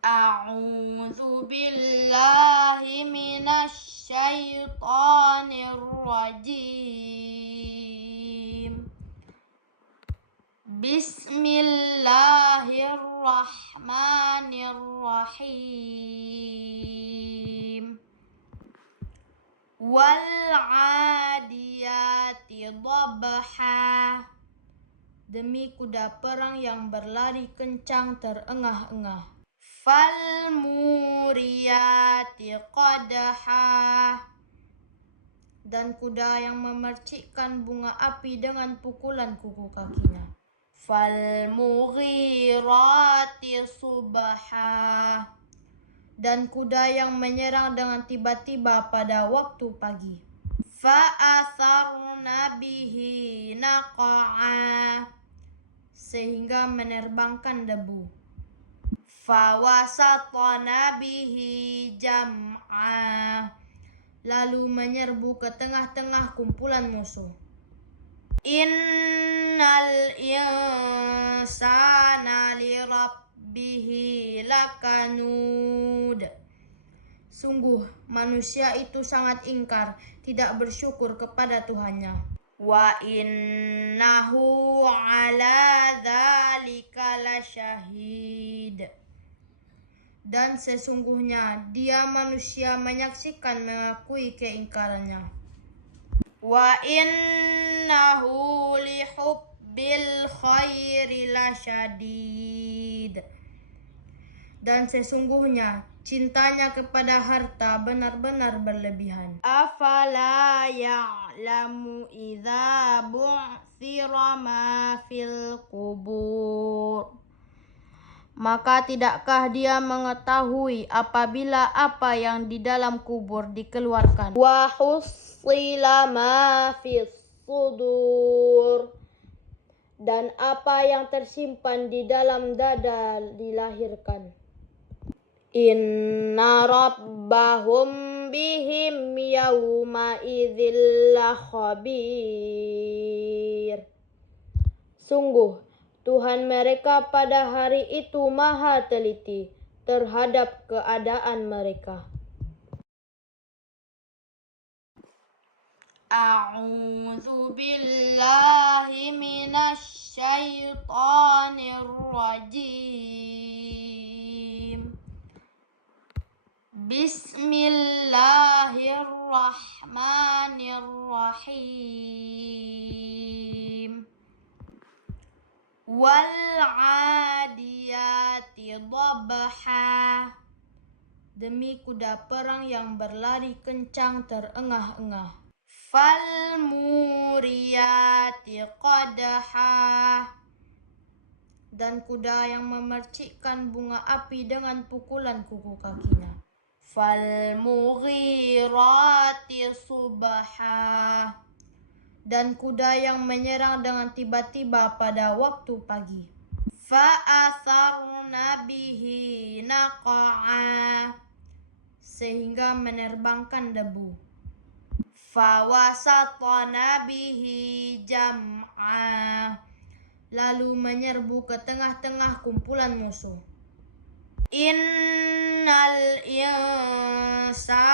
A'udzu billahi minasy syaithanir rajim. Bismillahirrahmanirrahim. Wal 'adiyati dhabha. Demi kuda perang yang berlari kencang terengah-engah. Fal muriyati qadha. Dan kuda yang memercikkan bunga api dengan pukulan kuku kakinya. Fal mughirati subha. Dan kuda yang menyerang dengan tiba-tiba pada waktu pagi. Fa atharna bihi naqa'a. Sehingga menerbangkan debu. Fawasatna bihi jam'a. Lalu menyerbu ke tengah-tengah kumpulan musuh. Innal insana lirabbihi lakanud. Sungguh manusia itu sangat ingkar, tidak bersyukur kepada Tuhannya. Wa innahu ala dzalika lasyahid. Dan sesungguhnya dia manusia menyaksikan mengakui keingkarannya. Wa innahu lihubbil khairi lasyadid. Dan sesungguhnya cintanya kepada harta benar-benar berlebihan. Afala ya'lamu idza bu'thira ma fil qubur. Maka tidakkah dia mengetahui apabila apa yang di dalam kubur dikeluarkan. Wa hussila ma fis sudur. Dan apa yang tersimpan di dalam dada dilahirkan. Inna rabbahum bihim yawma idzil lakhabir. Sungguh, Tuhan mereka pada hari itu maha teliti terhadap keadaan mereka. A'udzu billahi minasy syaithanir rajim. Bismillahirrahmanirrahim. Wal 'adiyati dhabha. Demi kuda perang yang berlari kencang terengah-engah. Fal muriyati qadha. Dan kuda yang memercikkan bunga api dengan pukulan kuku kakinya. Fal mughirati subha. Dan kuda yang menyerang dengan tiba-tiba pada waktu pagi. Fa atharna bihi naqa'a. Sehingga menerbangkan debu. Fawasatna bihi jam'a. Lalu menyerbu ke tengah-tengah kumpulan musuh. Innal insana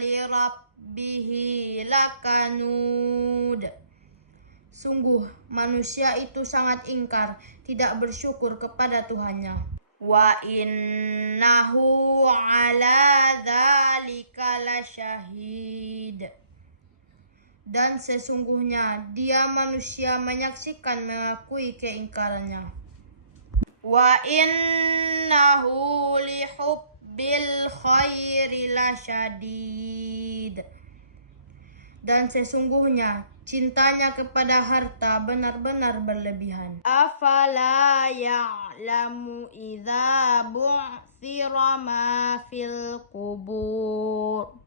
lirabbihi lakanud. Sungguh manusia itu sangat ingkar, tidak bersyukur kepada Tuhannya. Wa innahu ala dzalika lasyahid. Dan sesungguhnya dia manusia menyaksikan mengakui keingkarannya. Wa innahu lihubbil khairi lasyadid. Dan sesungguhnya cintanya kepada harta benar-benar berlebihan. Afala ya'lamu idza bu'thira ma fil qubur.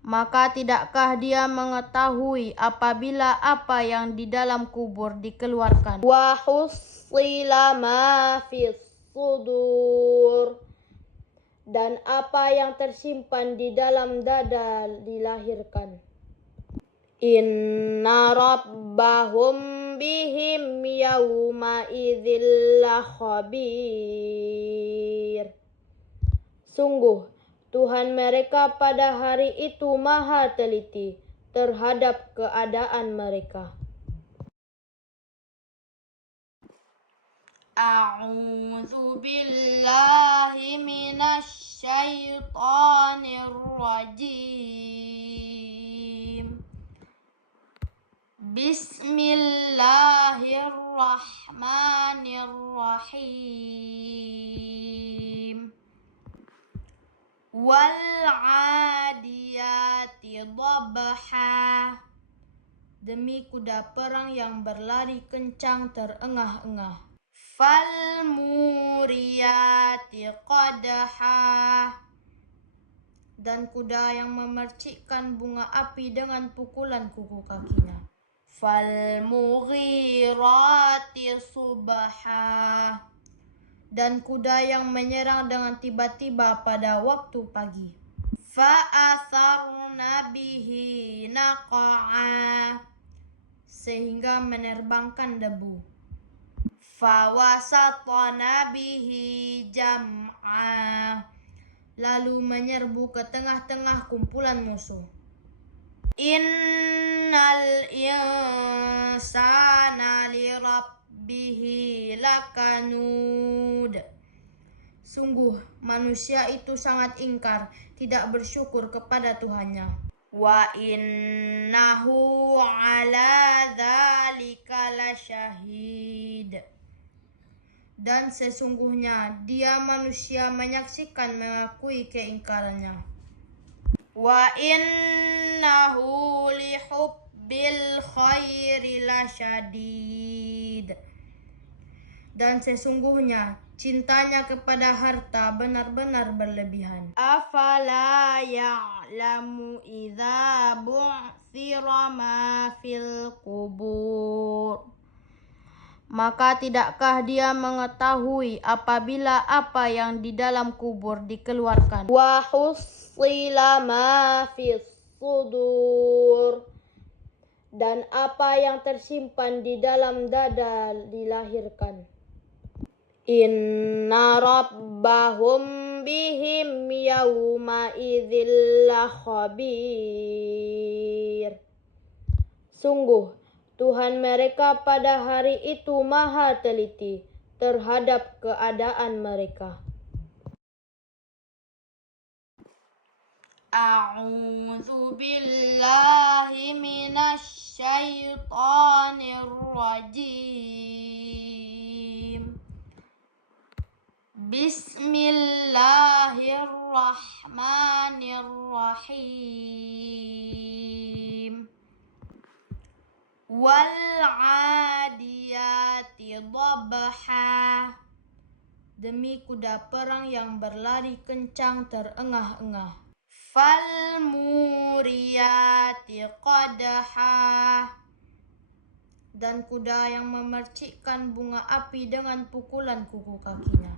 Maka tidakkah dia mengetahui apabila apa yang di dalam kubur dikeluarkan. Wa hussila ma fis sudur. Dan apa yang tersimpan di dalam dada dilahirkan. Inna rabbahum bihim yawma idzil lakhabir. Sungguh, Tuhan mereka pada hari itu maha teliti terhadap keadaan mereka. A'udzu billahi minasy syaithanir rajim. Bismillahirrahmanirrahim. Wal 'adiyati dhabha. Demi kuda perang yang berlari kencang terengah-engah. Fal muriyati qadha. Dan kuda yang memercikkan bunga api dengan pukulan kuku kakinya. Fal mughirati subha. Dan kuda yang menyerang dengan tiba-tiba pada waktu pagi. Fa'atharna bihi naqa'a. Sehingga menerbangkan debu. Fawasatna bihi jam'a. Lalu menyerbu ke tengah-tengah kumpulan musuh. Innal insana lirabbihi lakanud. Sungguh, manusia itu sangat ingkar, tidak bersyukur kepada Tuhannya. Wa innahu ala dzalika lasyahid. Dan sesungguhnya dia manusia menyaksikan mengakui keingkarannya. Wa innahu lihubbil khairi lasyadid. Dan sesungguhnya cintanya kepada harta benar-benar berlebihan. Afala ya'lamu idza bu'thira ma fil qubur. Maka tidakkah dia mengetahui apabila apa yang di dalam kubur dikeluarkan. Wa hussila ma fis sudur. Dan apa yang tersimpan di dalam dada dilahirkan. Inna rabbahum bihim yawma idzil khabir. Sungguh, Tuhan mereka pada hari itu maha teliti terhadap keadaan mereka. A'udzu billahi minasy syaithanir rajim. Bismillahirrahmanirrahim. Wal 'adiyati dhabha. Demi kuda perang yang berlari kencang terengah-engah. Fal muriyati qadha. Dan kuda yang memercikkan bunga api dengan pukulan kuku kakinya.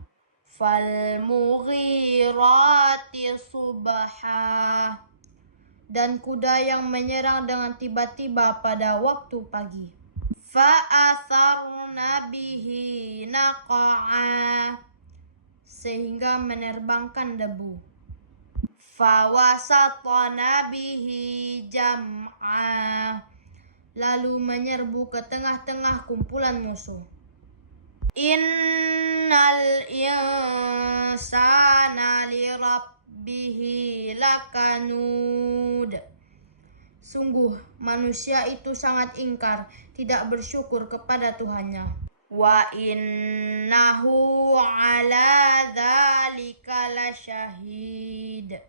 Fal mughirati subha. Dan kuda yang menyerang dengan tiba-tiba pada waktu pagi. Fa'atharna bihi naqa'a. Sehingga menerbangkan debu. Fawasatna bihi jam'a. Lalu menyerbu ke tengah-tengah kumpulan musuh. Innal insana lirabbihi lakanud. Sungguh, manusia itu sangat ingkar, tidak bersyukur kepada Tuhannya. Wa innahu ala dzalika lasyahid.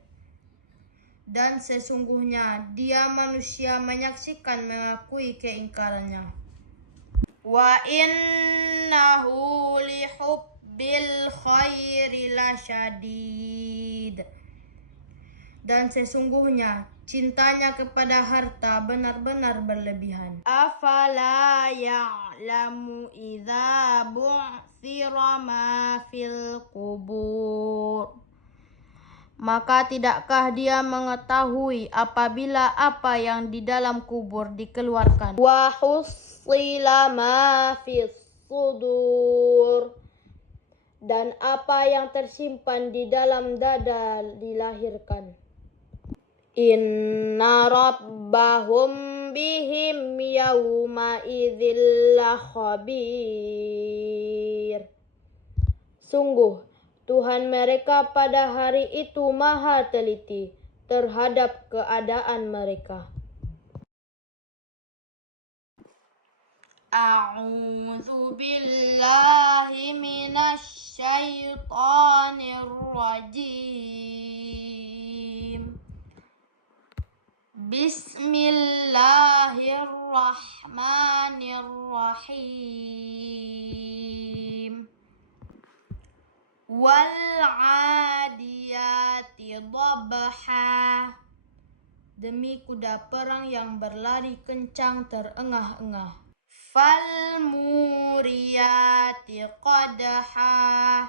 Dan sesungguhnya dia manusia menyaksikan mengakui keingkarannya. Wa innahu lihubbil khairi lasyadid. Dan sesungguhnya cintanya kepada harta benar-benar berlebihan. Afala ya'lamu idza bu'thira ma fil qubur. Maka tidakkah dia mengetahui apabila apa yang di dalam kubur dikeluarkan. Wa hussila ma fis sudur. dan apa yang tersimpan di dalam dada dilahirkan. Inna rabbahum bihim yawma idzil lakhabir. Sungguh, Tuhan mereka pada hari itu maha teliti terhadap keadaan mereka. A'udzu billahi minasy syaithanir rajim. Bismillahirrahmanirrahim. Wal 'adiyati dhabha. Demi kuda perang yang berlari kencang terengah-engah. Fal muriyati qadha.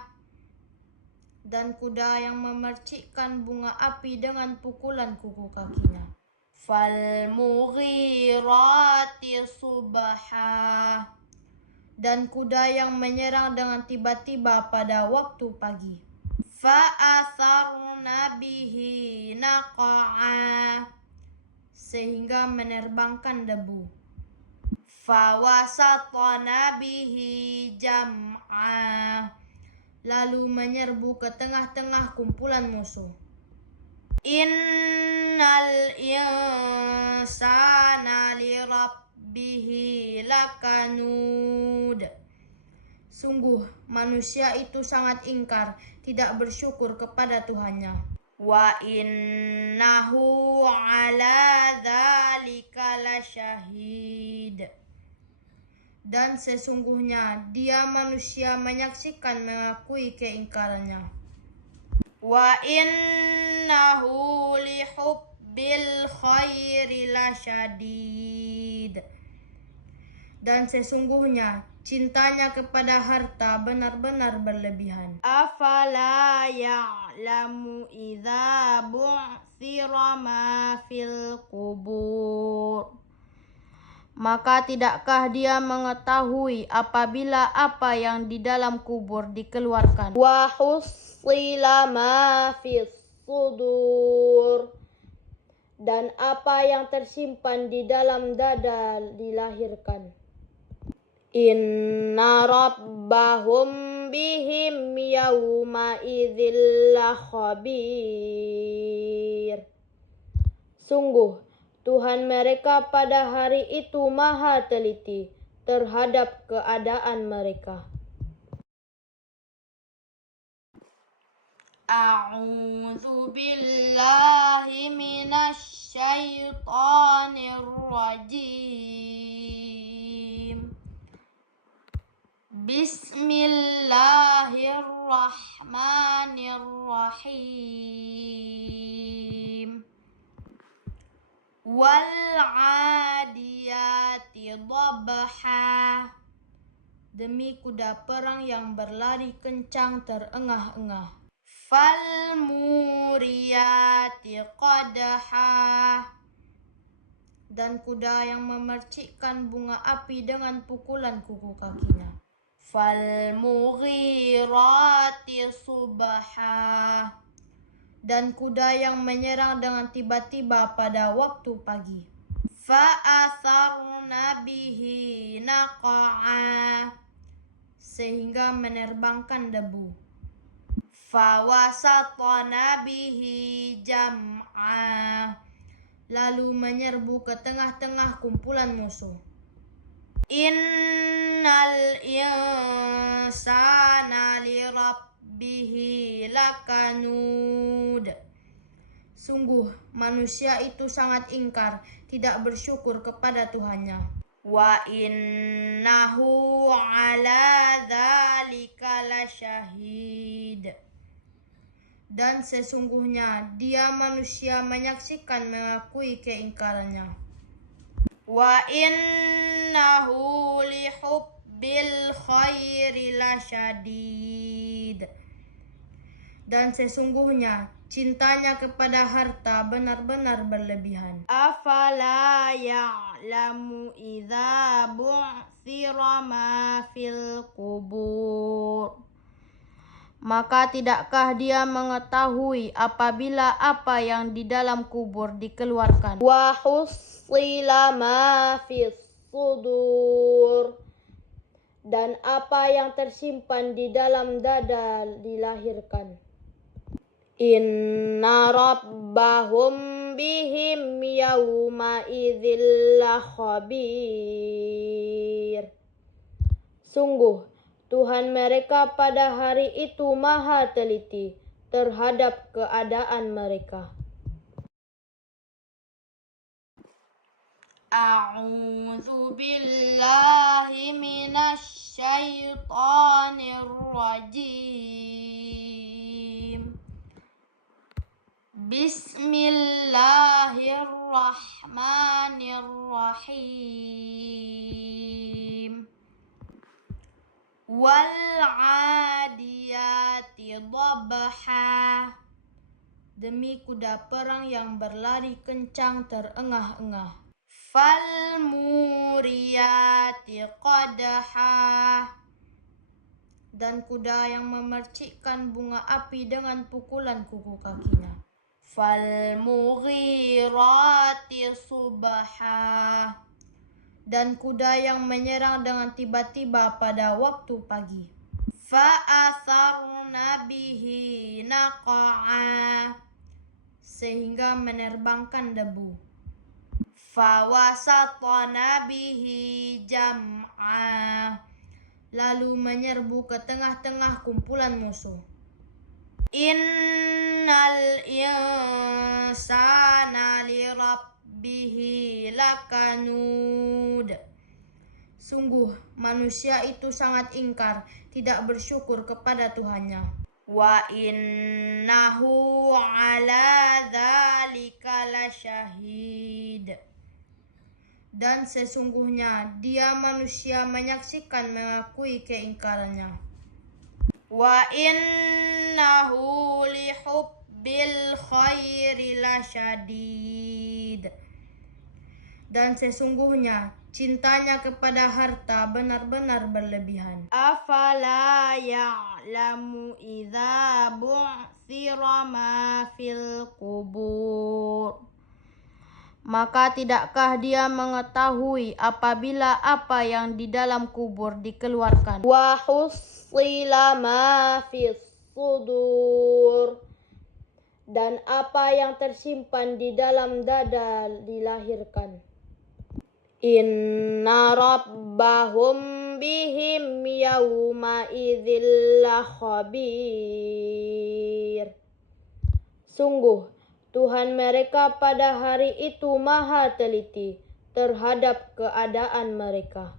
Dan kuda yang memercikkan bunga api dengan pukulan kuku kakinya. Fal mughirati subha. Dan kuda yang menyerang dengan tiba-tiba pada waktu pagi. Fa'atharna bihi naqa'a. Sehingga menerbangkan debu. Fawasatna bihi jam'a. Lalu menyerbu ke tengah-tengah kumpulan musuh. Innal insana lirabbihi lakanud. Sungguh manusia itu sangat ingkar, tidak bersyukur kepada Tuhannya. Wa innahu ala dzalika lasyahid. Dan sesungguhnya dia manusia menyaksikan mengakui keingkarannya. Wa innahu lihubbil khairi lasyadid. Dan sesungguhnya cintanya kepada harta benar-benar berlebihan. Afala ya'lamu idza bu'thira ma fil qubur. Maka tidakkah dia mengetahui apabila apa yang di dalam kubur dikeluarkan. Wa hussila ma fis sudur. Dan apa yang tersimpan di dalam dada dilahirkan. Inna rabbahum bihim yawma idzil lakhabir. Sungguh, Tuhan mereka pada hari itu maha teliti terhadap keadaan mereka. A'udzu billahi minasy syaithanir rajim. Bismillahirrahmanirrahim. Wal 'adiyati dhabha. Demi kuda perang yang berlari kencang terengah-engah. Fal muriyati qadha. Dan kuda yang memercikkan bunga api dengan pukulan kuku kakinya. Fal mughirati subha. Dan kuda yang menyerang dengan tiba-tiba pada waktu pagi. Fa'atharna bihi naqa'a. Sehingga menerbangkan debu. Fawasatna bihi jam'a. Lalu menyerbu ke tengah-tengah kumpulan musuh. Innal insana lirabbihi lakanud. Sungguh manusia itu sangat ingkar, tidak bersyukur kepada Tuhannya. Wa innahu ala dzalika lasyahid. Dan sesungguhnya dia manusia menyaksikan mengakui keingkarannya. Wa innahu lihubbil khairi lasyadid. Dan sesungguhnya cintanya kepada harta benar-benar berlebihan. Afala ya'lamu idza bu'thira ma fil qubur. Maka tidakkah dia mengetahui apabila apa yang di dalam kubur dikeluarkan? Wa hussila ma fis sudur. Dan apa yang tersimpan di dalam dada dilahirkan. Inna rabbahum bihim yawma idzil lakhabir. Sungguh, Tuhan mereka pada hari itu maha teliti terhadap keadaan mereka. A'udzu billahi minasy syaithanir rajim. Bismillahirrahmanirrahim. Wal 'adiyati dhabha. Demi kuda perang yang berlari kencang terengah-engah. Fal muriyati qadha. Dan kuda yang memercikkan bunga api dengan pukulan kuku kakinya. Fal mughirati subha. Dan kuda yang menyerang dengan tiba-tiba pada waktu pagi. Fa'atharna bihi naqa'a. Sehingga menerbangkan debu. Fawasatna bihi jam'a. Lalu menyerbu ke tengah-tengah kumpulan musuh. Innal insana lirabbihi lakanud. Sungguh manusia itu sangat ingkar, tidak bersyukur kepada Tuhannya. Wa innahu ala dzalika lasyahid. Dan sesungguhnya dia manusia menyaksikan mengakui keingkarannya. Wa innahu lihubbil khairi lasyadid. Dan sesungguhnya cintanya kepada harta benar-benar berlebihan. Afala ya'lamu idza bu'thira ma fil qubur. Maka tidakkah dia mengetahui apabila apa yang di dalam kubur dikeluarkan? Wa hussila ma fis sudur. Dan apa yang tersimpan di dalam dada dilahirkan. Inna rabbahum bihim yawma idzil lakhabir. Sungguh, Tuhan mereka pada hari itu maha teliti terhadap keadaan mereka.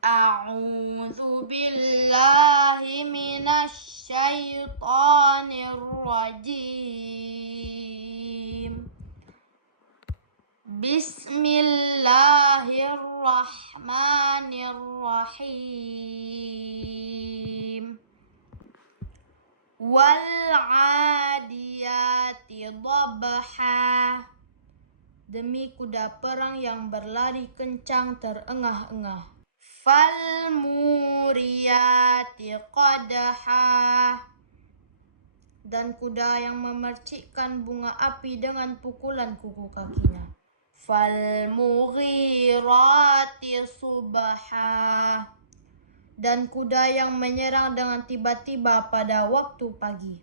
A'udzu billahi minasy syaithanir rajim. Bismillahirrahmanirrahim. Wal 'adiyati dhabha. Demi kuda perang yang berlari kencang terengah-engah. Fal muriyati qadha. Dan kuda yang memercikkan bunga api dengan pukulan kuku kakinya. Fal mughirati subha. Dan kuda yang menyerang dengan tiba-tiba pada waktu pagi.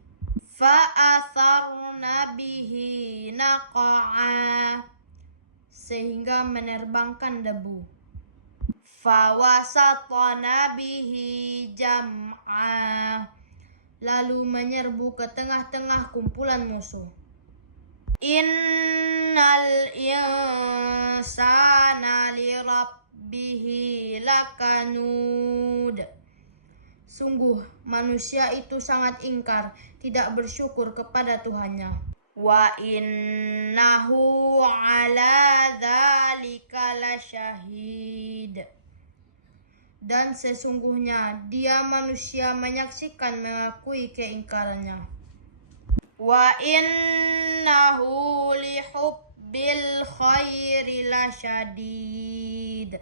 Fa'atharna bihi naqa'a. Sehingga menerbangkan debu. Fawasatna bihi jam'a. Lalu menyerbu ke tengah-tengah kumpulan musuh. Innal insana lirabbihi lakanud. Sungguh manusia itu sangat ingkar, tidak bersyukur kepada Tuhannya. Wa innahu ala dzalika lasyahid. Dan sesungguhnya dia manusia menyaksikan mengakui keingkarannya. Wa innahu lihubbil khairi lasyadid.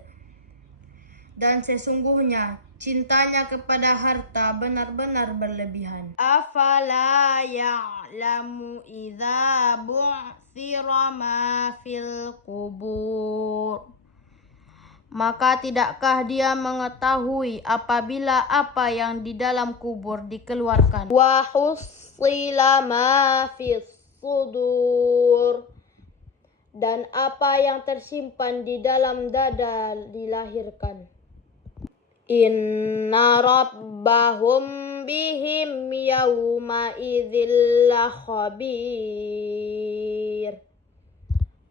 Dan sesungguhnya cintanya kepada harta benar-benar berlebihan. Afala ya'lamu idza bu'thira ma fil qubur. Maka tidakkah dia mengetahui apabila apa yang di dalam kubur dikeluarkan? Wa hussila ma fis sudur. Dan apa yang tersimpan di dalam dada dilahirkan. Inna rabbahum bihim yawma idzil khabir.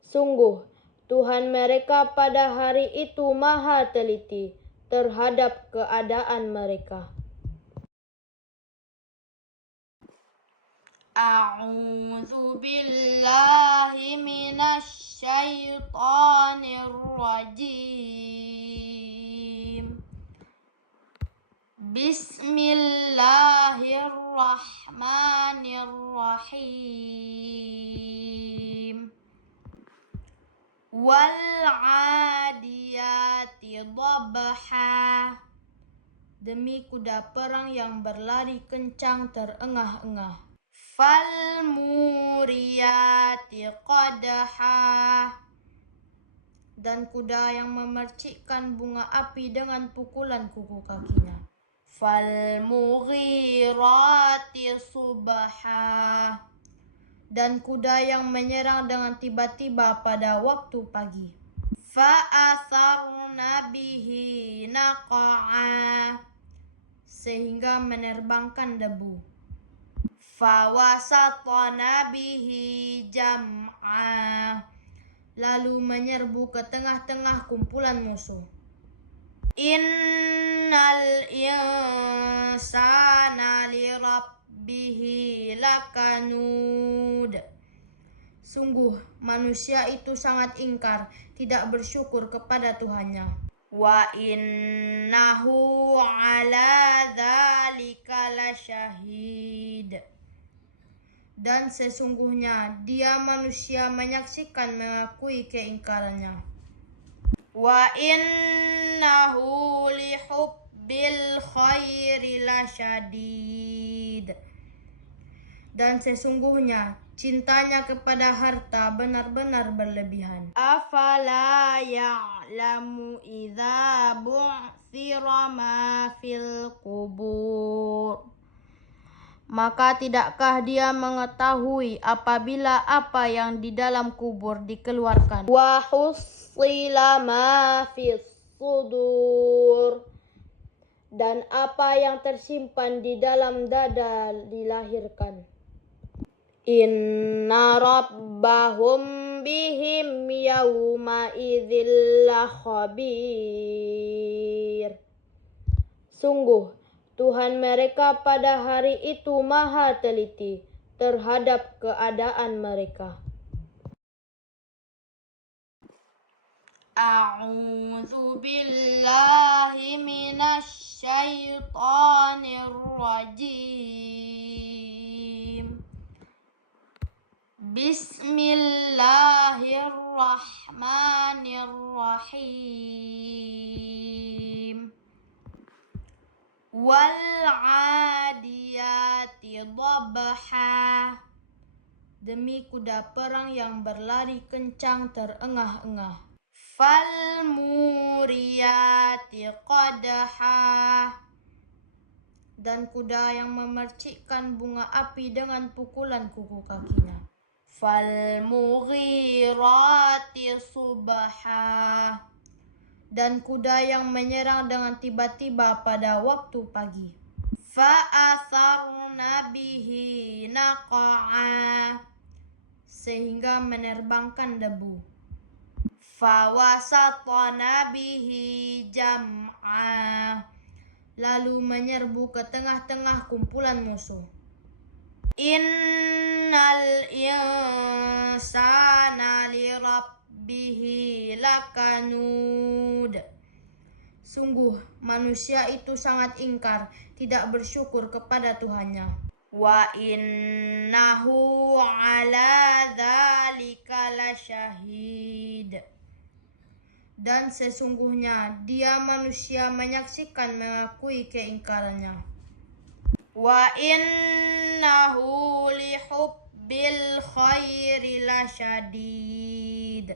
Sungguh, Tuhan mereka pada hari itu maha teliti terhadap keadaan mereka. A'udzu billahi minasy syaithanir rajim. Bismillahirrahmanirrahim. Wal-'adiyati dhabha. Demi kuda perang yang berlari kencang terengah-engah. Fal-muriyati qadha. Dan kuda yang memercikkan bunga api dengan pukulan kuku kakinya. Fal-mughirati subha. Dan kuda yang menyerang dengan tiba-tiba pada waktu pagi. Fa'atharna bihi naqa'a. Sehingga menerbangkan debu. Fawasatna bihi jam'a. Lalu menyerbu ke tengah-tengah kumpulan musuh. Innal insana lirabbihi lakanud. Sungguh, manusia itu sangat ingkar, tidak bersyukur kepada Tuhannya. Wa innahu ala dzalika lasyahid. Dan sesungguhnya dia manusia menyaksikan mengakui keingkarannya. Wa innahu lihubbil khairi lasyadid. Dan sesungguhnya cintanya kepada harta benar-benar berlebihan. Afala ya'lamu idza bu'thira ma fil qubur. Maka tidakkah dia mengetahui apabila apa yang di dalam kubur dikeluarkan? Wa hussila ma fis sudur. Dan apa yang tersimpan di dalam dada dilahirkan. Inna rabbahum bihim yawma idzil khabir. Sungguh, Tuhan mereka pada hari itu maha teliti terhadap keadaan mereka. A'udzu billahi minasy syaithanir rajim. Bismillahirrahmanirrahim. Wal-'adiyati dhabha. Demi kuda perang yang berlari kencang terengah-engah. Fal-muriyati qadha. Dan kuda yang memercikkan bunga api dengan pukulan kuku kakinya. Fal-mughirati subha. Dan kuda yang menyerang dengan tiba-tiba pada waktu pagi. Fa'atharna bihi naqa'a. Sehingga menerbangkan debu. Fawasatna bihi jam'a. Lalu menyerbu ke tengah-tengah kumpulan musuh. Innal insana lirabbihi lakanud. Sungguh, manusia itu sangat ingkar, tidak bersyukur kepada Tuhannya. Wa innahu ala dzalika lasyahid. Dan sesungguhnya dia manusia menyaksikan mengakui keingkarannya. Wa innahu lihubbil khairi lasyadid.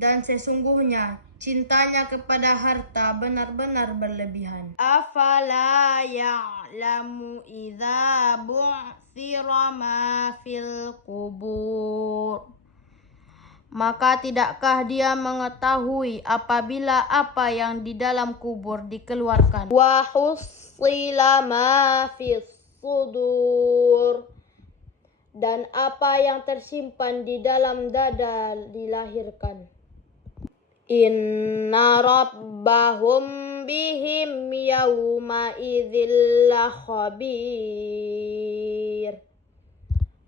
Dan sesungguhnya cintanya kepada harta benar-benar berlebihan. Afala ya'lamu idza bu'thira ma fil qubur. Maka tidakkah dia mengetahui apabila apa yang di dalam kubur dikeluarkan? Wa hussila ma fis sudur. Dan apa yang tersimpan di dalam dada dilahirkan. Inna rabbahum bihim yawma idzil khabir.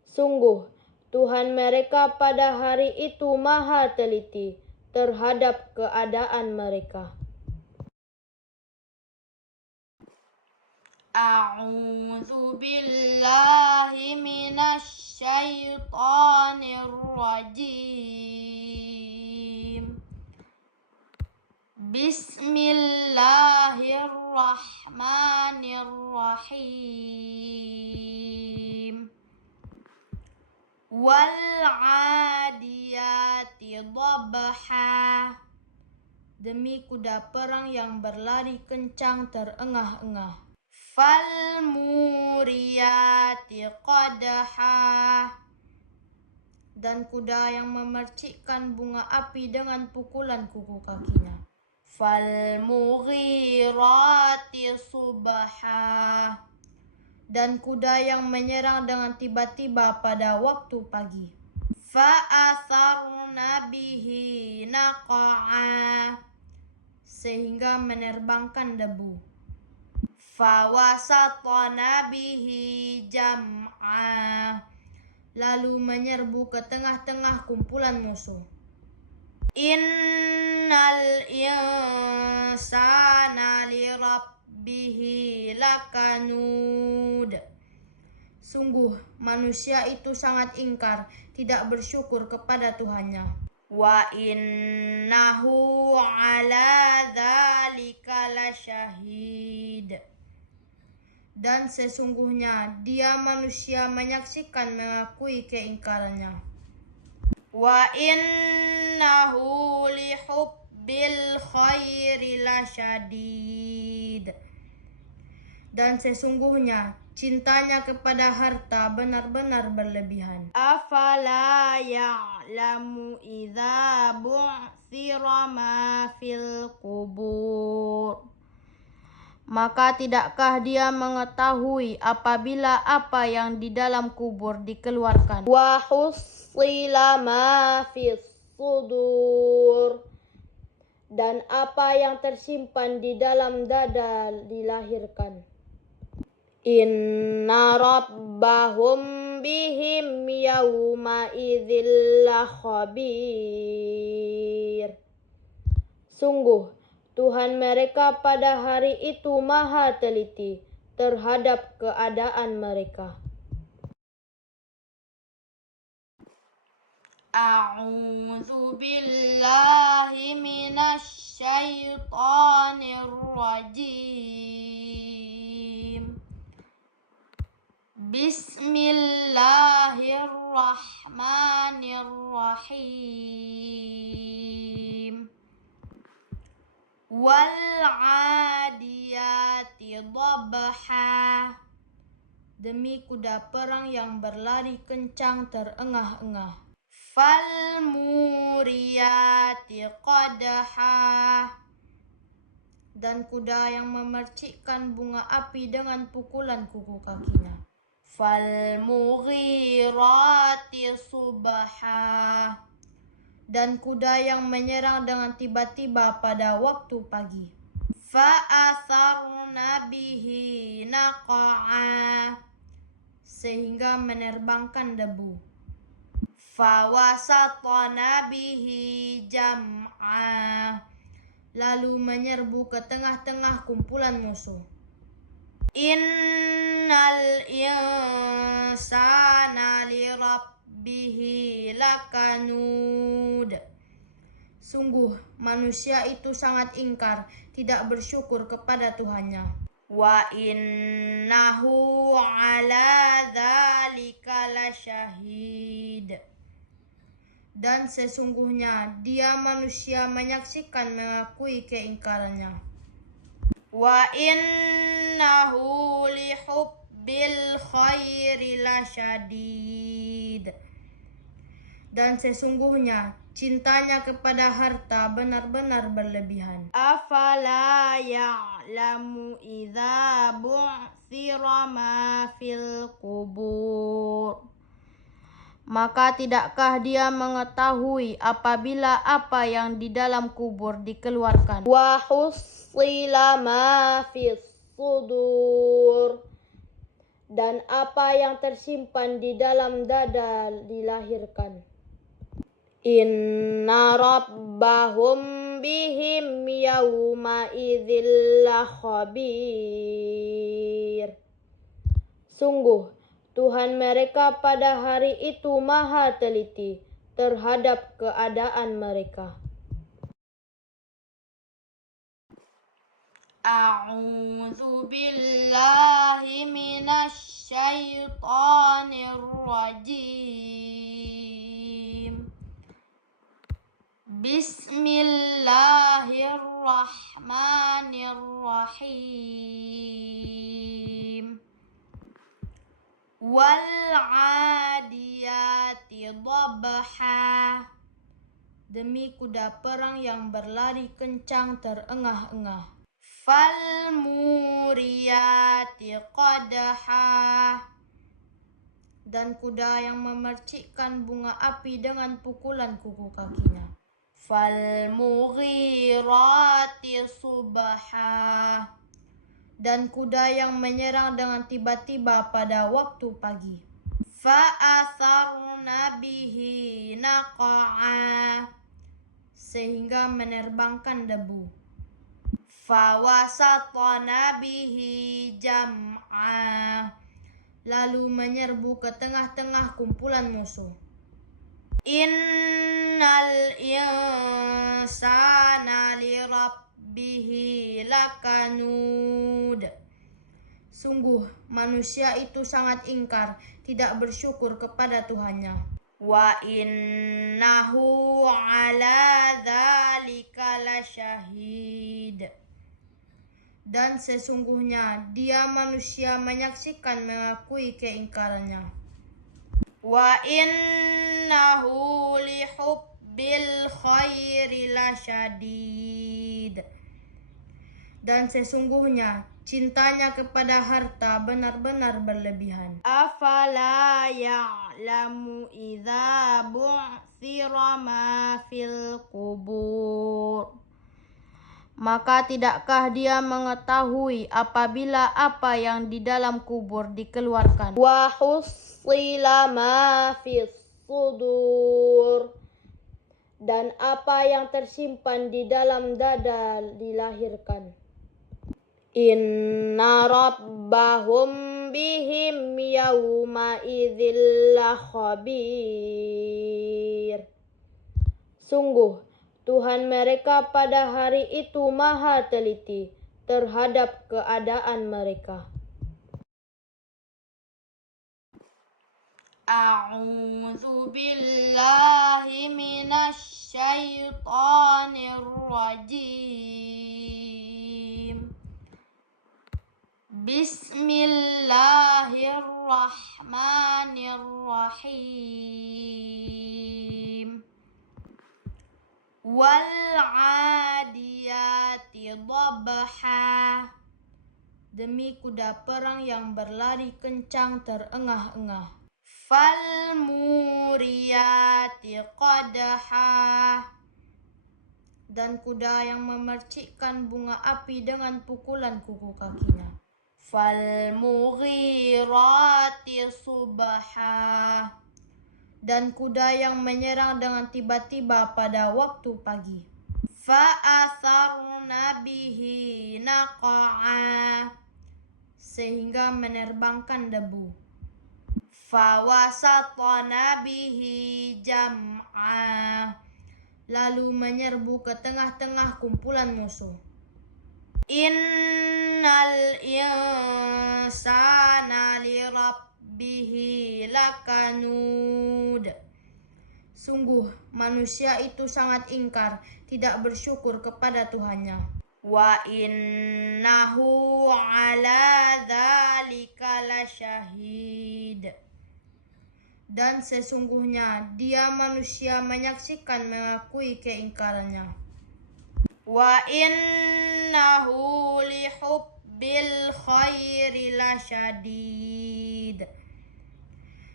Sungguh, Tuhan mereka pada hari itu maha teliti terhadap keadaan mereka. A'udzu billahi minasy syaithanir rajim. Bismillahirrahmanirrahim. Wal 'adiyati dhabha. Demi kuda perang yang berlari kencang terengah-engah. Fal muriyati qadha. Dan kuda yang memercikkan bunga api dengan pukulan kuku kakinya. Fal mughirati subha. Dan kuda yang menyerang dengan tiba-tiba pada waktu pagi. Fa'atharna bihi naqa'a. Sehingga menerbangkan debu. Fawasatna bihi jam'a. Lalu menyerbu ke tengah-tengah kumpulan musuh. Innal insana lirabbihi lakanud. Sungguh, manusia itu sangat ingkar, tidak bersyukur kepada Tuhannya. Wa innahu ala dzalika lasyahid. Dan sesungguhnya dia manusia menyaksikan mengakui keingkarannya. Wa innahu lihubbil khairi lasyadid. Dan sesungguhnya cintanya kepada harta benar-benar berlebihan. Afala ya'lamu idza bu'thira ma fil qubur. Maka tidakkah dia mengetahui apabila apa yang di dalam kubur dikeluarkan? Wa hussila ma fis sudur. Dan apa yang tersimpan di dalam dada dilahirkan. Inna rabbahum bihim yawma idzil khabir. Sungguh, Tuhan mereka pada hari itu maha teliti terhadap keadaan mereka. A'udzu billahi minasy syaithanir rajim. Bismillahirrahmanirrahim. Wal 'adiyati dhabha. Demi kuda perang yang berlari kencang terengah-engah. Fal muriyati qadha. Dan kuda yang memercikkan bunga api dengan pukulan kuku kakinya. Fal mughirati subha. Dan kuda yang menyerang dengan tiba-tiba pada waktu pagi. Fa'atharna bihi naqa'a. Sehingga menerbangkan debu. Fawasatna bihi jam'a. Lalu menyerbu ke tengah-tengah kumpulan musuh. Innal insana lirabbihi lakanud. Sungguh, manusia itu sangat ingkar, tidak bersyukur kepada Tuhannya. Wa innahu ala dzalika lasyahid. Dan sesungguhnya dia manusia menyaksikan mengakui keingkarannya. Wa innahu lihubbil khairi lasyadid. Dan sesungguhnya cintanya kepada harta benar-benar berlebihan. Afala ya'lamu idza bu'thira ma fil qubur. Maka tidakkah dia mengetahui apabila apa yang di dalam kubur dikeluarkan? Wa hussila ma fis sudur. Dan apa yang tersimpan di dalam dada dilahirkan. Inna rabbahum bihim yawma idzil lakhabir. Sungguh, Tuhan mereka pada hari itu maha teliti terhadap keadaan mereka. A'udzu billahi minasy syaithanir rajim. Bismillahirrahmanirrahim. Wal 'adiyati dhabha. Demi kuda perang yang berlari kencang terengah-engah. Fal muriyati qadha. Dan kuda yang memercikkan bunga api dengan pukulan kuku kakinya. Fal mughirati subha. Dan kuda yang menyerang dengan tiba-tiba pada waktu pagi. Fa'atharna bihi naqa'a. Sehingga menerbangkan debu. Fawasatna bihi jam'a. Lalu menyerbu ke tengah-tengah kumpulan musuh. Innal insana lirabbihi lakanud. Sungguh, manusia itu sangat ingkar, tidak bersyukur kepada Tuhannya. Wa innahu ala dzalika lasyahid. Dan sesungguhnya dia manusia menyaksikan mengakui keingkarannya. Wa innahu lihubbil khairi lasyadid. Dan sesungguhnya cintanya kepada harta benar-benar berlebihan. Afala ya'lamu idza bu'thira ma fil qubur. Maka tidakkah dia mengetahui apabila apa yang di dalam kubur dikeluarkan? Wa hussila ma fis sudur. Dan apa yang tersimpan di dalam dada dilahirkan. Inna rabbahum bihim yawma idzil lakhabir. Sungguh, Tuhan mereka pada hari itu maha teliti terhadap keadaan mereka. A'udzu billahi minasy syaithanir rajim. Bismillahirrahmanirrahim. Wal 'adiyati dhabha. Demi kuda perang yang berlari kencang terengah-engah. Fal muriyati qadha. Dan kuda yang memercikkan bunga api dengan pukulan kuku kakinya. Fal mughirati subha. Dan kuda yang menyerang dengan tiba-tiba pada waktu pagi. Fa'atharna bihi naqa'a. Sehingga menerbangkan debu. Fawasatna bihi jam'a. lalu menyerbu ke tengah-tengah kumpulan musuh. Innal insana lirabbihi lakanud. Sungguh manusia itu sangat ingkar, tidak bersyukur kepada Tuhannya. Wa innahu ala dzalika lasyahid. Dan sesungguhnya dia manusia menyaksikan mengakui keingkarannya. Wa innahu lihubbil khairi lasyadid.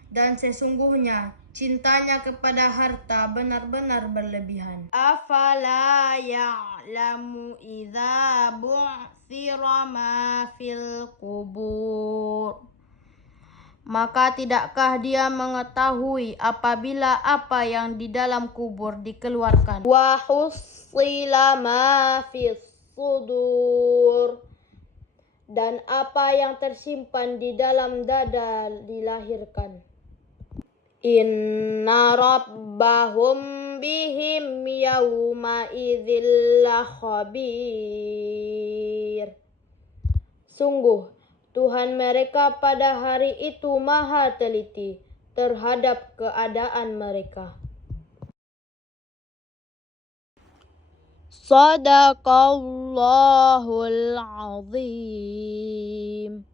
Dan sesungguhnya cintanya kepada harta benar-benar berlebihan. Afala ya'lamu idza bu'thira ma fil qubur. Maka tidakkah dia mengetahui apabila apa yang di dalam kubur dikeluarkan? Wa hussila ma fis sudur. Dan apa yang tersimpan di dalam dada dilahirkan. Inna rabbahum bihim yawma idzil lakhabir. Sungguh, Tuhan mereka pada hari itu maha teliti terhadap keadaan mereka. Shadaqallahul azim.